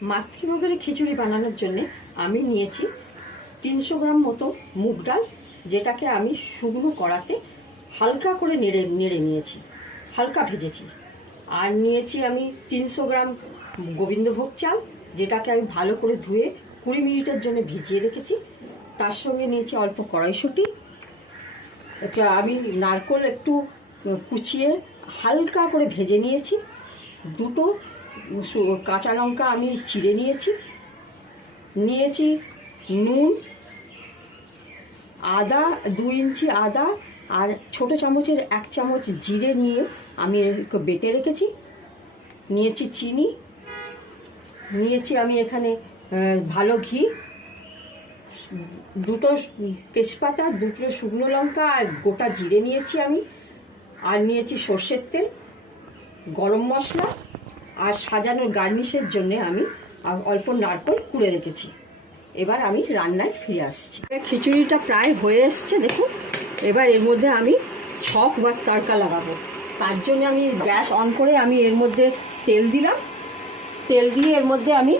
মাতৃভোগের খিচুড়ি বানানোর জন্য আমি নিয়েছি 300 গ্রাম মতো মুগ ডাল, যেটাকে আমি শুকনো কড়াতে হালকা করে নেড়ে নেড়ে নিয়েছি, হালকা ভেজেছি। আর নিয়েছি আমি 300 গ্রাম গোবিন্দভোগ চাল, যেটাকে আমি ভালো করে ধুয়ে 20 মিনিটের জন্য ভিজিয়ে রেখেছি। তার সঙ্গে নিয়েছি অল্প কড়াইশুঁটি, আমি নারকেল একটু কুচিয়ে হালকা করে ভেজে নিয়েছি। দুটো কাঁচা লঙ্কা আমি চিড়ে নিয়েছি। নিয়েছি নুন, আদা 2 ইঞ্চি আদা, আর ছোটো চামচের 1 চামচ জিরে নিয়ে আমি বেটে রেখেছি। নিয়েছি চিনি, নিয়েছি আমি এখানে ভালো ঘি, দুটো তেজপাতা, দুটো শুকনো লঙ্কা আর গোটা জিরে নিয়েছি আমি। আর নিয়েছি সর্ষের তেল, গরম মশলা, আর সাজানোর গার্নিশের জন্য আমি অল্প নারকেল কুড়ে রেখেছি। এবার আমি রান্নায় ফিরে আসছি। খিচুড়িটা প্রায় হয়ে এসছে, দেখুন। এবার এর মধ্যে আমি ছক বা তড়কা লাগাবো। তার জন্য আমি গ্যাস অন করে আমি এর মধ্যে তেল দিলাম। তেল দিয়ে এর মধ্যে আমি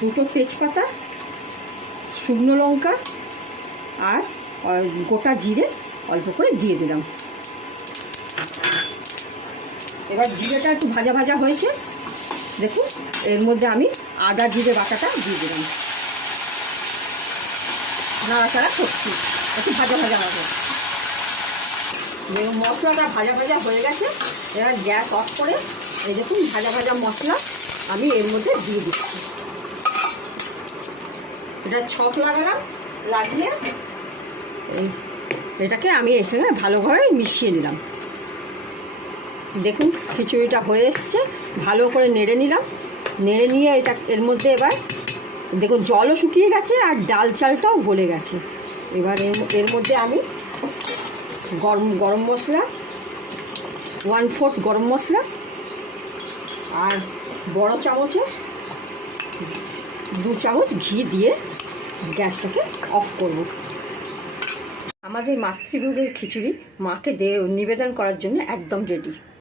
দুটো তেজপাতা, শুকনো লঙ্কা আর গোটা জিরে অল্প করে দিয়ে দিলাম। এবার জিরেটা একটু ভাজা ভাজা হয়েছে, দেখুন। এর মধ্যে আমি আদা জিরে বাটাটা দিয়ে দিলাম। নাড়াচাড়া করছি, একটু ভাজা ভাজা হবে। মশলাটা ভাজা ভাজা হয়ে গেছে। এবার গ্যাস অফ করে এই দেখুন ভাজা ভাজা মশলা আমি এর মধ্যে দিয়ে দিচ্ছি। এটা ছক লাগালাম, লাগিয়ে এটাকে আমি এর সঙ্গে ভালোভাবে মিশিয়ে নিলাম। দেখুন খিচুড়িটা হয়ে এসছে, ভালো করে নেড়ে নিলাম। নেড়ে নিয়ে এটা এর মধ্যে এবার দেখুন জলও শুকিয়ে গেছে আর ডাল চালটাও গলে গেছে। এবার এর মধ্যে আমি গরম মশলা 1/4 গরম মশলা আর বড় চামচে 2 চামচ ঘি দিয়ে গ্যাসটাকে অফ করব। আমাদের মাতৃভোগের খিচুড়ি মাকে নিবেদন করার জন্য একদম রেডি।